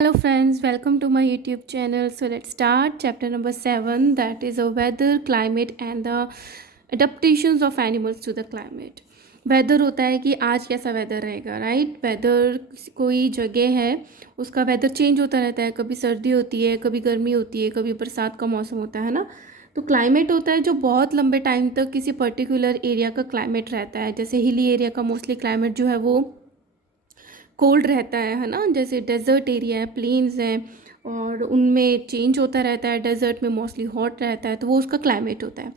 Hello friends, welcome to my YouTube channel. So let's start chapter number 7, that is a weather, climate and the adaptations of animals to the climate. Weather होता है कि आज कैसा weather रहेगा, right. Weather कोई जगह है, उसका वेदर चेंज होता रहता है, कभी सर्दी होती है, कभी गर्मी होती है, कभी बरसात का मौसम होता है ना। तो क्लाइमेट होता है जो बहुत लंबे टाइम तक किसी पर्टिकुलर एरिया का क्लाइमेट रहता है। जैसे हिली एरिया का मोस्टली क्लाइमेट जो है वो कोल्ड रहता है ना। जैसे डेजर्ट एरिया है, प्लेन्स हैं, और उनमें चेंज होता रहता है। डेजर्ट में मोस्टली हॉट रहता है, तो वो उसका क्लाइमेट होता है।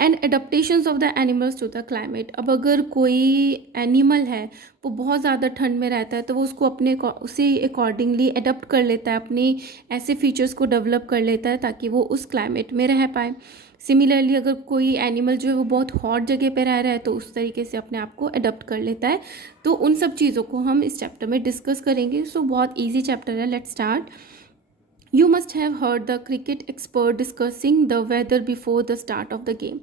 And adaptations of the animals to the climate. अब अगर कोई एनिमल है वो बहुत ज़्यादा ठंड में रहता है, तो वो उसको उसे अकॉर्डिंगली अडप्ट कर लेता है, अपनी ऐसे फीचर्स को डेवलप कर लेता है ताकि वो उस क्लाइमेट में रह पाए। सिमिलरली अगर कोई एनिमल जो है वो बहुत हॉट जगह पे रह रहा है, तो उस तरीके से अपने आप को अडप्ट कर लेता है। तो उन सब चीज़ों को हम इस चैप्टर में डिस्कस करेंगे। सो बहुत ईजी चैप्टर है, let's start. You must have heard the cricket expert discussing the weather before the start of the game.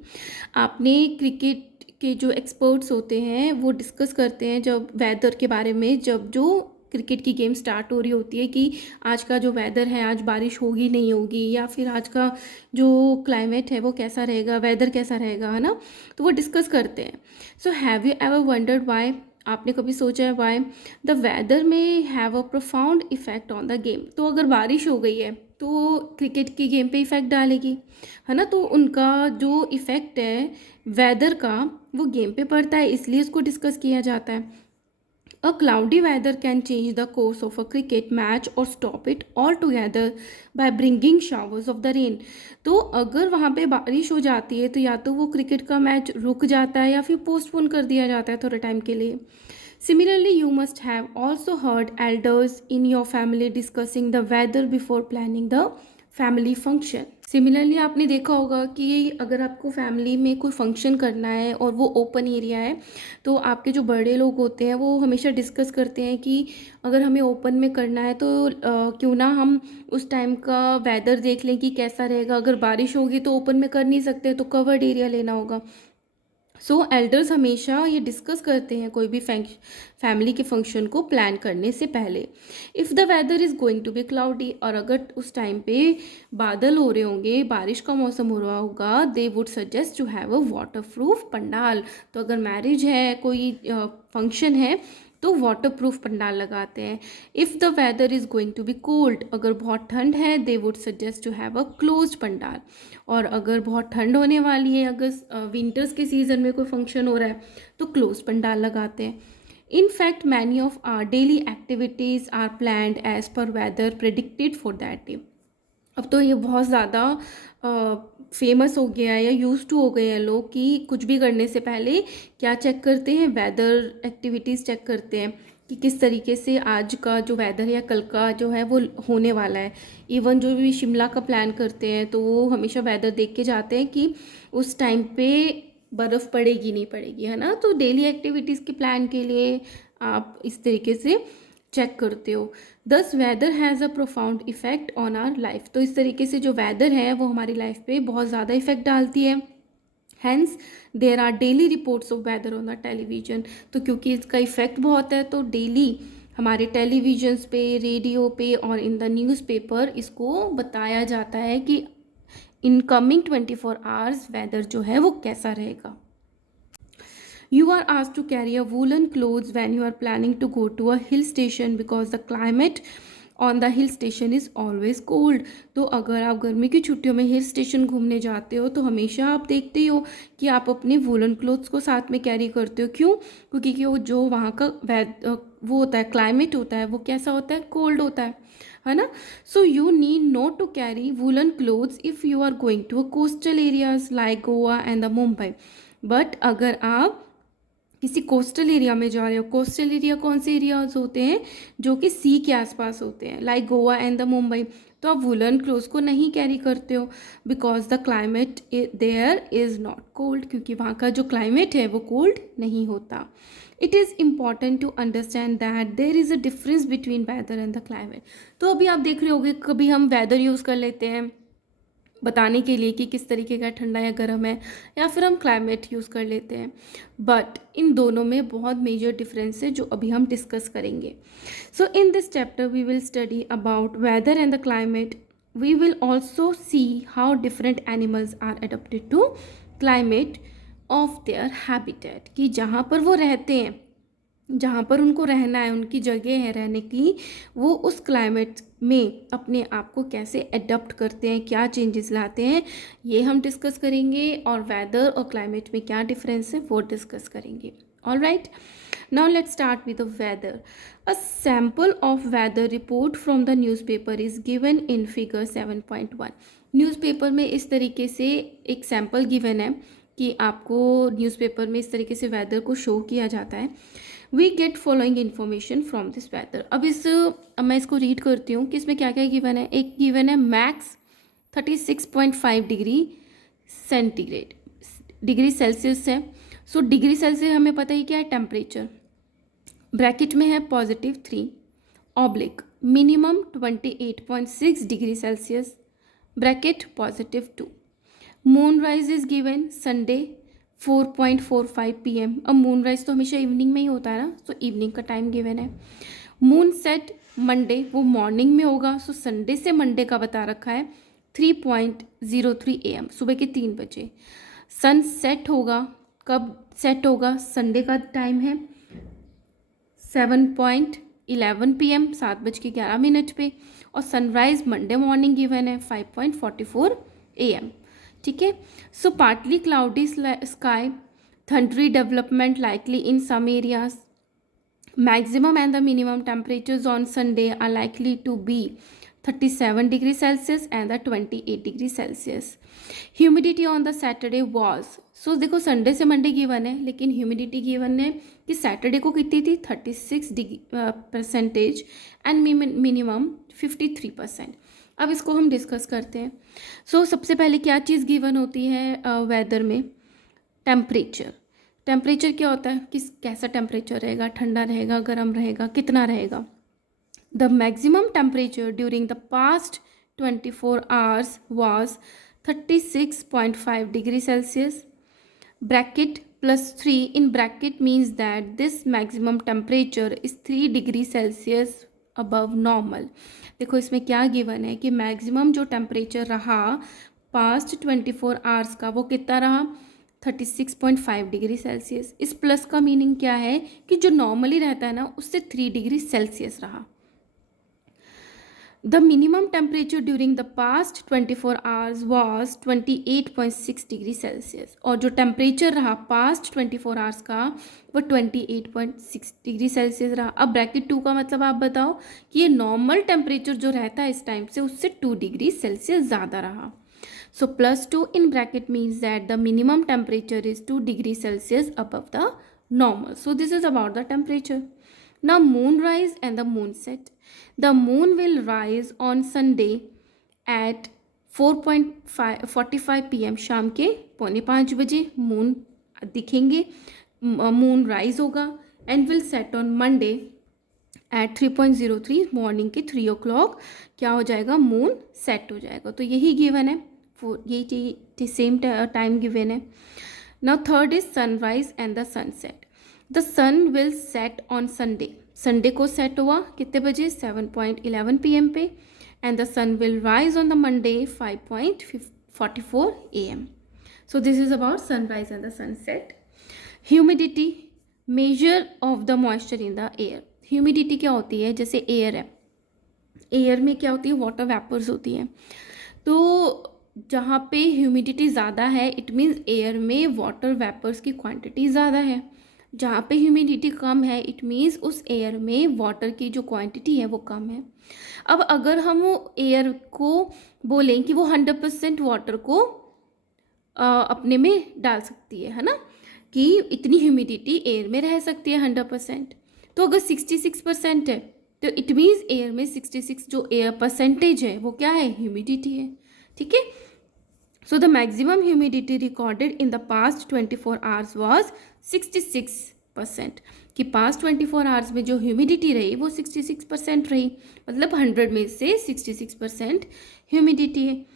आपने क्रिकेट के जो एक्सपर्ट्स होते हैं वो डिस्कस करते हैं जब वेदर के बारे में, जब जो क्रिकेट की गेम स्टार्ट हो रही होती है कि आज का जो वेदर है, आज बारिश होगी नहीं होगी, या फिर आज का जो क्लाइमेट है वो कैसा रहेगा, वेदर कैसा रहेगा, है ना। तो वो डिस्कस करते हैं। So have you ever wondered Y, आपने कभी सोचा है वाई द वेदर में have a profound effect on the game. तो अगर बारिश हो गई है तो क्रिकेट की गेम पे इफ़ेक्ट डालेगी, है ना। तो उनका जो इफ़ेक्ट है वेदर का वो गेम पे पड़ता है, इसलिए इसको डिस्कस किया जाता है। A cloudy weather can change the course of a cricket match or stop it altogether by bringing showers of the rain। तो अगर वहाँ पे बारिश हो जाती है तो या तो वो क्रिकेट का मैच रुक जाता है या फिर पोस्टपोन कर दिया जाता है थोड़े टाइम के लिए। Similarly, you must have also heard elders in your family discussing the weather before planning the family function. Similarly आपने देखा होगा कि अगर आपको फैमिली में कोई फंक्शन करना है और वो ओपन एरिया है, तो आपके जो बड़े लोग होते हैं वो हमेशा डिस्कस करते हैं कि अगर हमें ओपन में करना है तो क्यों ना हम उस टाइम का वेदर देख लें कि कैसा रहेगा। अगर बारिश होगी तो ओपन में कर नहीं सकते, तो कवर्ड एरिया लेना होगा। सो एल्डर्स हमेशा ये डिस्कस करते हैं कोई भी फैमिली के फंक्शन को प्लान करने से पहले। If the weather is going to be cloudy, और अगर उस टाइम पे बादल हो रहे होंगे, बारिश का मौसम हो रहा होगा, they would suggest to have a waterproof pandal. तो अगर मैरिज है, कोई फंक्शन है, तो वाटर प्रूफ पंडाल लगाते हैं। If the weather is going to be cold, अगर बहुत ठंड है, they would suggest to have a close pandal. और अगर बहुत ठंड होने वाली है, अगर विंटर्स के सीज़न में कोई फंक्शन हो रहा है, तो क्लोज पंडाल लगाते हैं। In fact many of our daily activities are planned as per weather predicted for that day. अब तो ये बहुत ज़्यादा फेमस हो गया है या यूज़ टू हो गए हैं लोग कि कुछ भी करने से पहले क्या चेक करते हैं, वेदर एक्टिविटीज़ चेक करते हैं कि किस तरीके से आज का जो वेदर है या कल का जो है वो होने वाला है। इवन जो भी शिमला का प्लान करते हैं तो वो हमेशा वेदर देख के जाते हैं कि उस टाइम पे बर्फ़ पड़ेगी नहीं पड़ेगी, है ना। तो डेली एक्टिविटीज़ के प्लान के लिए आप इस तरीके से चेक करते हो। This weather has a profound effect on our life. तो इस तरीके से जो वेदर है वो हमारी लाइफ पे बहुत ज़्यादा इफेक्ट डालती है। Hence there are daily reports of weather on the television. तो क्योंकि इसका इफेक्ट बहुत है तो डेली हमारे टेलीविजन्स पे, रेडियो पे और इन द न्यूज़पेपर इसको बताया जाता है कि इन कमिंग 24 आवर्स वेदर जो है वो कैसा रहेगा। You are asked to carry a woolen clothes when you are planning to go to a hill station because the climate on the hill station is always cold. तो अगर आप गर्मी की छुट्टियों में हिल स्टेशन घूमने जाते हो तो हमेशा आप देखते ही हो कि आप अपने वूलन क्लोथ्स को साथ में कैरी करते हो। क्यों? क्योंकि वो जो वहाँ का वो होता है, क्लाइमेट होता है, वो कैसा होता है, कोल्ड होता है ना। So you need not to carry woollen clothes if you are going to a coastal areas like Goa and the Mumbai. But अगर आप किसी कोस्टल एरिया में जा रहे हो, कोस्टल एरिया कौन से एरियाज होते हैं जो कि सी के आसपास होते हैं, like Goa and the Mumbai, तो आप वुलन क्लोथ्स को नहीं कैरी करते हो because the climate there is not cold, क्योंकि वहाँ का जो क्लाइमेट है वो कोल्ड नहीं होता। It is important to understand that there is a difference between weather and the climate. तो अभी आप देख रहे होगे कभी हम वेदर यूज़ कर लेते हैं बताने के लिए कि किस तरीके का ठंडा या गर्म है, या फिर हम क्लाइमेट यूज़ कर लेते हैं। बट इन दोनों में बहुत मेजर डिफरेंस है जो अभी हम डिस्कस करेंगे। So in this chapter we will study about weather and the climate. We will also see how different animals are adopted to climate of their habitat, कि जहाँ पर वो रहते हैं, जहाँ पर उनको रहना है, उनकी जगह है रहने की, वो उस क्लाइमेट में अपने आप को कैसे अडॉप्ट करते हैं, क्या चेंजेस लाते हैं, ये हम डिस्कस करेंगे। और वेदर और क्लाइमेट में क्या डिफरेंस है वो डिस्कस करेंगे। All right, now let's start with the weather. A sample of weather report from the newspaper is given in figure 7.1। Newspaper में इस तरीके से एक सैम्पल गिवन है कि आपको न्यूज़पेपर में इस तरीके से वेदर को शो किया जाता है। We get following information from this weather. अब मैं इसको रीड करती हूँ कि इसमें क्या क्या गिवन है। एक गिवन है max 36.5 degree centigrade, degree Celsius है। सो डिग्री सेल्सियस हमें पता ही क्या है, टेम्परेचर। ब्रैकेट में है +3 oblique minimum 28.6 degree Celsius, bracket +2। Moon rise is given Sunday 4.45 PM। अब मून राइज तो हमेशा इवनिंग में ही होता है ना, तो इवनिंग का टाइम गिवन है। मून सेट मंडे, वो मॉर्निंग में होगा, सो संडे से मंडे का बता रखा है 3.03 AM, सुबह के 3 बजे। सन सेट होगा, कब सेट होगा, संडे का टाइम है 7.11 PM, 7:11 पे। और सनराइज मंडे मॉर्निंग गिवन है 5.44 AM। ठीक है। So partly cloudy sky, thundery development likely in some areas. Maximum and the minimum temperatures on Sunday are likely to be 37 degree Celsius and the 28 degree Celsius. Humidity on the Saturday was, so देखो Sunday से Monday given है, लेकिन humidity given है कि Saturday को कितनी थी 36% and minimum 53%। अब इसको हम डिस्कस करते हैं। सो सबसे पहले क्या चीज़ गिवन होती है वेदर में, टेम्परेचर। टेम्परेचर क्या होता है, किस कैसा टेम्परेचर रहेगा, ठंडा रहेगा, गर्म रहेगा, कितना रहेगा। The maximum temperature during the past 24 hours was 36.5 degree Celsius, bracket +3 in bracket means that this maximum temperature is 3 degree Celsius above normal. देखो इसमें क्या गिवन है कि मैक्सिमम जो टेम्परेचर रहा पास्ट 24 आवर्स का वो कितना रहा 36.5 डिग्री सेल्सियस। इस प्लस का मीनिंग क्या है कि जो नॉर्मली रहता है ना उससे 3 डिग्री सेल्सियस रहा। The minimum temperature during the past 24 hours was 28.6 degree Celsius, और जो टेम्परेचर रहा पास्ट 24 आवर्स का वो 28.6 डिग्री सेल्सियस रहा। अब ब्रैकेट 2 का मतलब आप बताओ कि ये नॉर्मल टेम्परेचर जो रहता है इस टाइम से उससे 2 डिग्री सेल्सियस ज़्यादा रहा। सो +2 in bracket means that the minimum temperature is 2 degrees Celsius above the normal. So this is about the temperature. Now moon rise and the moon set. The moon will rise on Sunday at 4:45 PM, शाम के 4:45 बजे moon दिखेंगे, moonrise होगा, and will set on Monday at 3:03 morning के 3 o'clock क्या हो जाएगा, moon set हो जाएगा। तो यही गिवन है, यही सेम टाइम गिवन है। Now third is sunrise and the sunset. The sun will set on Sunday, Sunday को सेट हुआ कितने बजे 7:11 PM पे, and the sun will rise on the Monday 5:44 AM। So this is about sunrise and the sunset. Humidity, measure of the moisture in the air. Humidity क्या होती है, जैसे air है, एयर में क्या होती है, वाटर वेपर्स होती हैं। तो जहाँ पे ह्यूमिडिटी ज़्यादा है इट मीन्स एयर में वाटर वेपर्स की क्वांटिटी ज़्यादा है। जहाँ पे ह्यूमिडिटी कम है इट मीन्स उस एयर में वाटर की जो क्वांटिटी है वो कम है। अब अगर हम एयर को बोलें कि वो 100% वाटर को अपने में डाल सकती है ना, कि इतनी ह्यूमिडिटी एयर में रह सकती है 100%, तो अगर 66% है तो इट मीन्स एयर में 66 जो एयर परसेंटेज है वो क्या है, ह्यूमिडिटी है। ठीक है। So the maximum humidity recorded in the past 24 hours was 66%, कि पास्ट 24 आवर्स में जो ह्यूमिडिटी रही वो 66% रही, मतलब 100 में से 66% ह्यूमिडिटी है।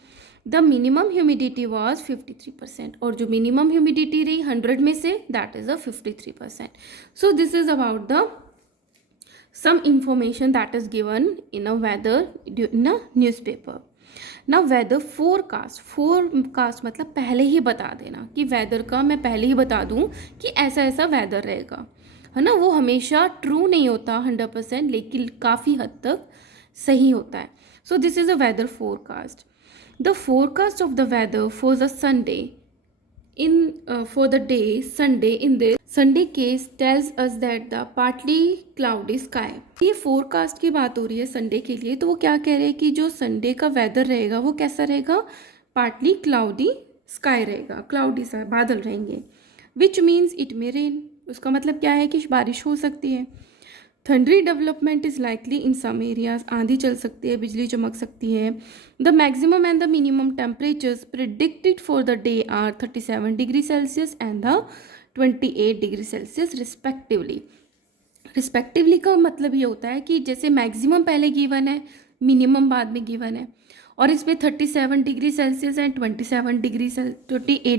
द मिनिमम ह्यूमिडिटी वॉज 53%, और जो मिनिमम ह्यूमिडिटी रही 100 में say that is a 53%. So this is about the some information that is given in a weather in a newspaper. Now weather forecast मतलब पहले ही बता देना कि वेदर का मैं पहले ही बता दूं कि ऐसा ऐसा वेदर रहेगा, है ना. वो हमेशा ट्रू नहीं होता 100%, लेकिन काफ़ी हद तक सही होता है. So this is a weather forecast. The forecast of the weather for the Sunday for the day Sunday in this Sunday case tells us that the partly cloudy sky. ये फोरकास्ट की बात हो रही है संडे के लिए, तो वो क्या कह रहे हैं कि जो संडे का वेदर रहेगा वो कैसा रहेगा, पार्टली क्लाउडी स्काई रहेगा, क्लाउडी सा बादल रहेंगे. Which means it may rain, उसका मतलब क्या है कि बारिश हो सकती है. Thundery development is likely in some areas, आंधी चल सकती है, बिजली चमक सकती है. The maximum and the minimum temperatures predicted for the day are 37 degree Celsius and the 28 degree Celsius respectively. Respectively का मतलब ये होता है कि जैसे मैक्सिमम पहले गिवन है, मिनिमम बाद में गिवन है, और इसमें 37 degree Celsius and 28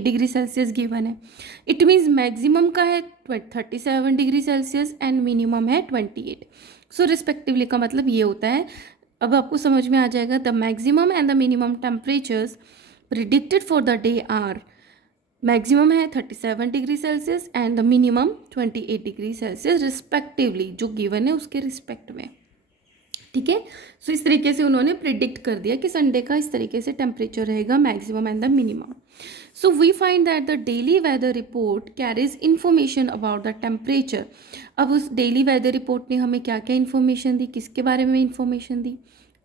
degree Celsius given है. इट मीन्स मैक्सिमम का है 37 डिग्री सेल्सियस एंड मिनिमम है 28. सो रिस्पेक्टिवली का मतलब ये होता है. अब आपको समझ में आ जाएगा. The maximum and the minimum temperatures predicted for the day are, maximum है 37 degree Celsius and the minimum 28 degree Celsius respectively, जो गिवन है उसके रिस्पेक्ट में. ठीक है. सो इस तरीके से उन्होंने प्रिडिक्ट कर दिया कि संडे का इस तरीके से टेम्परेचर रहेगा, maximum and the minimum. So we find that the daily weather report carries information about the temperature. अब उस डेली वेदर रिपोर्ट ने हमें क्या क्या इन्फॉर्मेशन दी, किसके बारे में information the,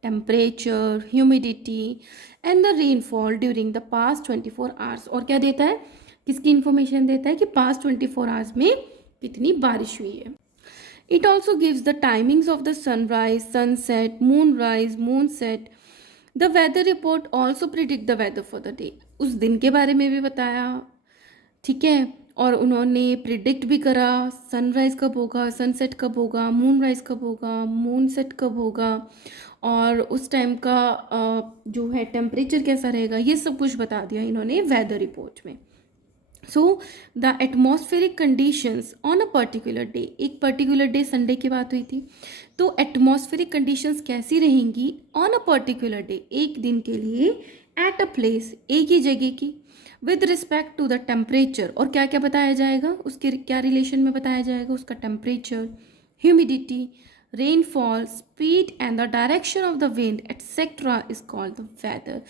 temperature, humidity and the rainfall during the past 24 hours. और क्या देता है, किसकी इन्फॉर्मेशन देता है कि पास्ट 24 आवर्स में कितनी बारिश हुई है. It also gives the timings of the sunrise, sunset, moonrise, moonset. The weather report also predict the weather for the day. उस दिन के बारे में भी बताया, ठीक है, और उन्होंने प्रिडिक्ट भी करा सनराइज कब होगा, सनसेट कब होगा, मूनराइज कब होगा, मूनसेट कब होगा, और उस टाइम का जो है टेम्परेचर कैसा रहेगा, ये सब कुछ बता दिया इन्होंने वेदर रिपोर्ट में. So the atmospheric conditions on a particular day, एक पर्टिकुलर डे संडे की बात हुई थी, तो एटमॉस्फेरिक कंडीशंस कैसी रहेंगी ऑन अ पर्टिकुलर डे, एक दिन के लिए, एट अ प्लेस, एक ही जगह की, with respect to the temperature. और क्या क्या बताया जाएगा, उसके क्या रिलेशन में बताया जाएगा, उसका temperature, humidity, rainfall, speed and the direction of the wind etcetera is called the weather.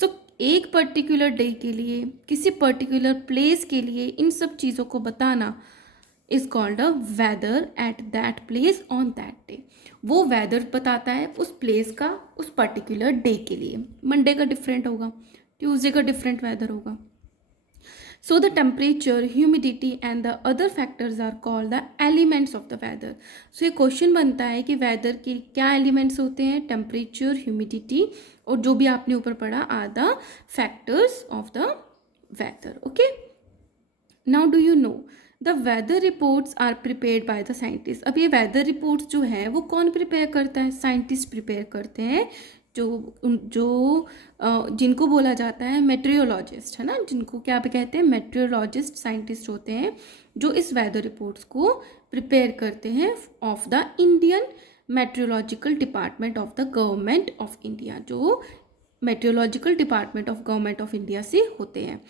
So एक पर्टिकुलर डे के लिए, किसी पर्टिकुलर प्लेस के लिए इन सब चीज़ों को बताना is called a weather at that place on that day. वो वेदर बताता है उस प्लेस का उस पर्टिकुलर डे के लिए. मंडे का डिफरेंट होगा, ट्यूसडे का डिफरेंट वेदर होगा. So the temperature, humidity and the other factors are called the elements of the weather. So ये क्वेश्चन बनता है कि वेदर के क्या एलिमेंट्स होते हैं, टेम्परेचर, ह्यूमिडिटी और जो भी आपने ऊपर पढ़ा are the factors of the weather. Okay, now do you know the weather reports are prepared by the scientist. अब ये वेदर रिपोर्ट्स जो है वो कौन प्रिपेयर करता है, साइंटिस्ट प्रिपेयर करते हैं, जो जिनको बोला जाता है मेट्रियोलॉजिस्ट, है ना, जिनको क्या कहते हैं, मेट्रियोलॉजिस्ट साइंटिस्ट होते हैं जो इस वेदर रिपोर्ट्स को प्रिपेयर करते हैं of the Indian meteorological department of the government of India, जो meteorological department of government of India से होते हैं.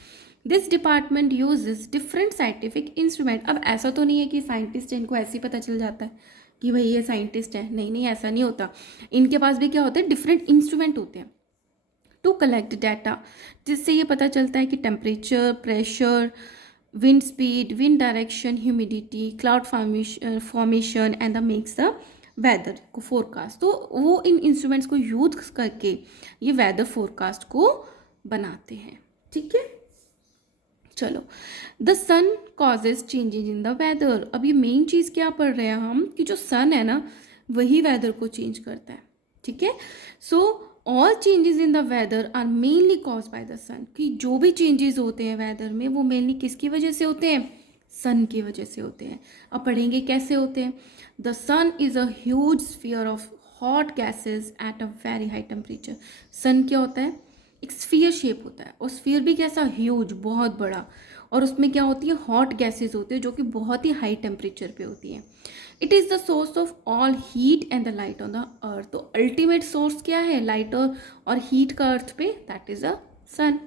This department uses different scientific instrument. अब ऐसा तो नहीं है कि साइंटिस्ट इनको ऐसे ही पता चल जाता है कि भाई ये साइंटिस्ट है, नहीं नहीं, ऐसा नहीं होता. इनके पास भी क्या होता है, डिफरेंट इंस्ट्रूमेंट होते हैं टू कलेक्ट डाटा, जिससे ये पता चलता है कि temperature, pressure, wind speed, wind direction, humidity, cloud formation and the makes the weather को फोरकास्ट. तो वो इन इंस्ट्रूमेंट्स को यूज करके ये वेदर फोरकास्ट को बनाते हैं. ठीक है, चलो. The sun causes changes in the weather. अब ये मेन चीज़ क्या पढ़ रहे हैं हम कि जो सन है ना वही वेदर को चेंज करता है. ठीक है, so all changes in the weather are mainly cause by the sun. कि जो भी चेंजेस होते हैं वेदर में वो मेनली किसकी वजह से होते हैं, सन की वजह से होते हैं. अब पढ़ेंगे कैसे होते हैं. The sun is a huge sphere of hot gases at a very high temperature. Sun क्या होता है, एक स्फीयर शेप होता है, और स्फीयर भी कैसा, ह्यूज, बहुत बड़ा, और उसमें क्या होती है, हॉट गैसेज होती है जो कि बहुत ही हाई टेम्परेचर पे होती है। It is the source of all heat and the light on the earth. तो अल्टीमेट सोर्स क्या है लाइट और हीट का अर्थ पे, that is a sun.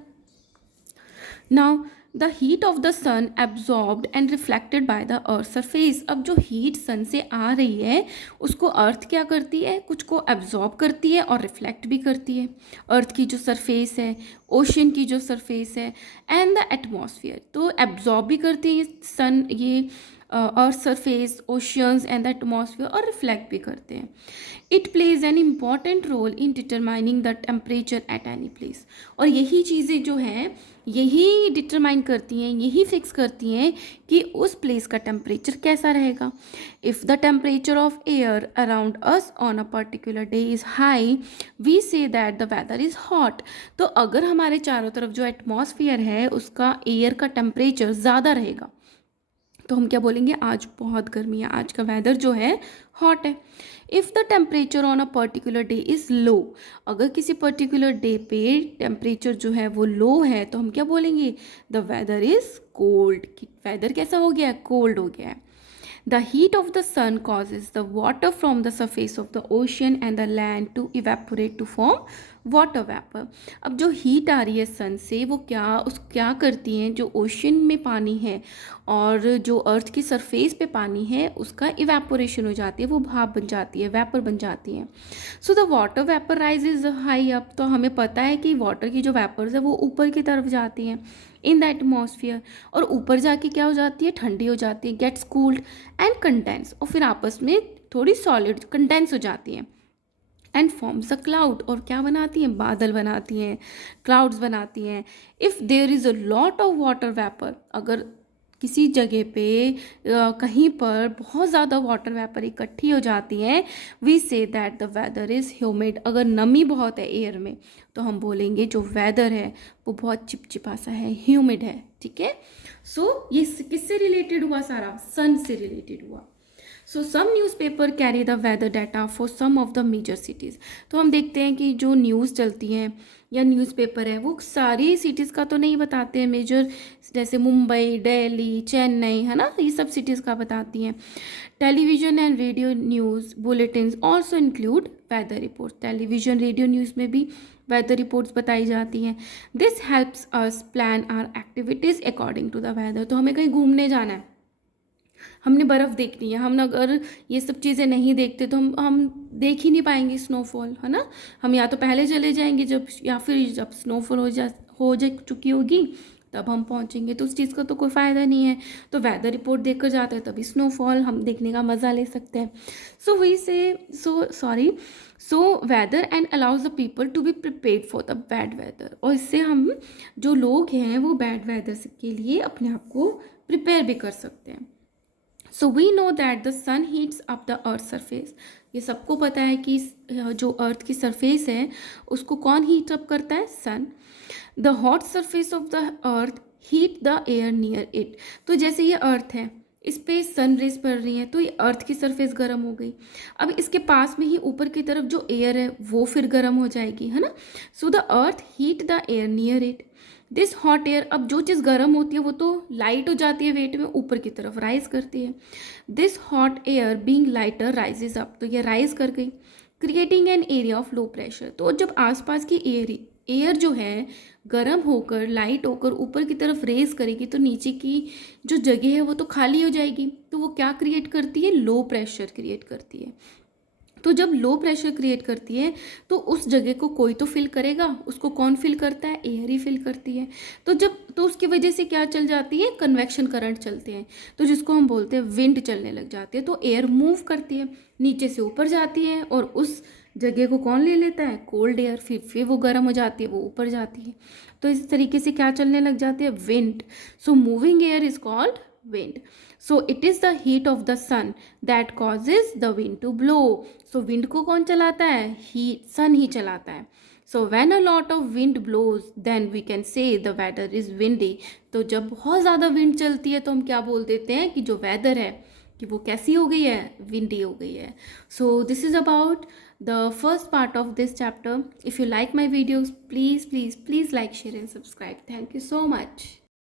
Now the heat of the sun absorbed and reflected by the earth surface. अब जो heat सन से आ रही है उसको अर्थ क्या करती है, कुछ को एब्जॉर्ब करती है और रिफ्लेक्ट भी करती है। अर्थ की जो सरफेस है, ओशन की जो सरफेस है, एंड द एटमॉस्फेयर, तो एब्जॉर्ब भी करती है सन ये earth surface, oceans and the atmosphere, और रिफ्लेक्ट भी करते हैं। It plays an important role in determining the temperature at any place. और यही चीज़ें जो हैं यही डिटरमाइन करती हैं, यही फिक्स करती हैं कि उस प्लेस का टेम्परेचर कैसा रहेगा। If the temperature of air around us on a particular day is high, we say that the weather is hot. तो अगर हमारे चारों तरफ जो एटमॉस्फेयर है उसका एयर का टेम्परेचर ज़्यादा रहेगा तो हम क्या बोलेंगे, आज बहुत गर्मी है, आज का वेदर जो है हॉट है। If the temperature on a particular day is low, अगर किसी पर्टिकुलर डे पे टेम्परेचर जो है वो लो है तो हम क्या बोलेंगे, द वेदर इज़ कोल्ड, कि वेदर कैसा हो गया है, कोल्ड हो गया है। The heat of the sun causes the water from the surface of the ocean and the land to evaporate to form water vapour. अब जो हीट आ रही है सन से वो क्या करती हैं, जो ओशन में पानी है और जो अर्थ की सरफेस पे पानी है उसका इवेपोरेशन हो जाती है, वो भाप बन जाती है, वेपर बन जाती है। So the water vapour rises high up, तो हमें पता है कि वाटर की जो वेपर्स है वो ऊपर की तरफ जाती हैं इन द एटमॉस्फेयर, और ऊपर जाके क्या हो जाती है, ठंडी हो जाती है, गेट्स कूल्ड एंड कंडेंस, और फिर आपस में थोड़ी सॉलिड कंडेंस हो जाती हैं एंड फॉर्म्स अ क्लाउड, और क्या बनाती हैं, बादल बनाती हैं, क्लाउड्स बनाती हैं। If there is a lot of water vapour, अगर किसी जगह पे कहीं पर बहुत ज़्यादा वाटर वेपर इकट्ठी हो जाती है, we say that the weather is humid. अगर नमी बहुत है एयर में तो हम बोलेंगे जो वेदर है वो बहुत चिपचिपा सा है, ह्यूमिड है, ठीक है। सो ये किससे रिलेटेड हुआ, सारा सन से रिलेटेड हुआ। So some newspaper carry the weather data for some of the major cities. तो हम देखते हैं कि जो न्यूज़ चलती हैं या न्यूज़पेपर है वो सारी सिटीज़ का तो नहीं बताते हैं, मेजर जैसे मुंबई, दिल्ली, चेन्नई, है ना, ये सब सिटीज़ का बताती हैं। Television and radio news bulletins also include weather report. Television, radio news में भी वेदर रिपोर्ट्स बताई जाती हैं। This helps us plan our activities according to the weather. तो हमें कहीं घूमने जाना है, हमने बर्फ़ देखनी है, हम अगर ये सब चीज़ें नहीं देखते तो हम देख ही नहीं पाएंगे स्नोफॉल, है ना। हम या तो पहले चले जाएंगे जब, या फिर जब स्नोफॉल हो जा चुकी होगी तब हम पहुंचेंगे, तो उस चीज़ का तो कोई फ़ायदा नहीं है। तो वेदर रिपोर्ट देख कर जाते हैं तभी स्नोफॉल हम देखने का मज़ा ले सकते हैं। So weather and allows the people to be prepared for the bad weather, और इससे हम जो लोग हैं वो बैड वेदर के लिए अपने आप को प्रिपेयर भी कर सकते हैं। So we know that the sun heats up the earth surface. ये सबको पता है कि जो अर्थ की सरफेस है उसको कौन हीट अप करता है, sun. The hot surface of the earth heat the air near it. तो जैसे ये अर्थ है, इस पे सन रेज पड़ रही हैं तो ये अर्थ की सरफेस गर्म हो गई। अब इसके पास में ही ऊपर की तरफ जो एयर है वो फिर गर्म हो जाएगी, है ना। So the earth heat the air near it. This hot air, अब जो चीज़ गर्म होती है वो तो लाइट हो जाती है वेट में, ऊपर की तरफ राइज करती है। This hot air being lighter rises up, तो ये राइज कर गई, creating an area of low pressure. तो जब आसपास की एयर जो है गर्म होकर लाइट होकर ऊपर की तरफ रेज करेगी तो नीचे की जो जगह है वो तो खाली हो जाएगी, तो वो क्या क्रिएट करती है, लो प्रेशर क्रिएट करती है। तो जब लो प्रेशर क्रिएट करती है तो उस जगह को कोई तो फिल करेगा, उसको कौन फिल करता है, एयर ही फिल करती है। तो उसकी वजह से क्या चल जाती है, कन्वेक्शन करंट चलते हैं, तो जिसको हम बोलते हैं विंड चलने लग जाती है। तो एयर मूव करती है, नीचे से ऊपर जाती है और उस जगह को कौन ले लेता है, कोल्ड एयर, फिर वो गर्म हो जाती है, वो ऊपर जाती है। तो इस तरीके से क्या चलने लग जाती है, wind. So moving air is called wind. So it is the heat of the sun that causes the wind to blow. So wind को कौन चलाता है, heat, sun ही चलाता है। So when a lot of wind blows then we can say the weather is windy. तो जब बहुत ज़्यादा wind चलती है तो हम क्या बोल देते हैं कि जो weather है कि वो कैसी हो गई है, windy हो गई है। So this is about the first part of this chapter. If you like my videos, please like, share and subscribe. Thank you so much.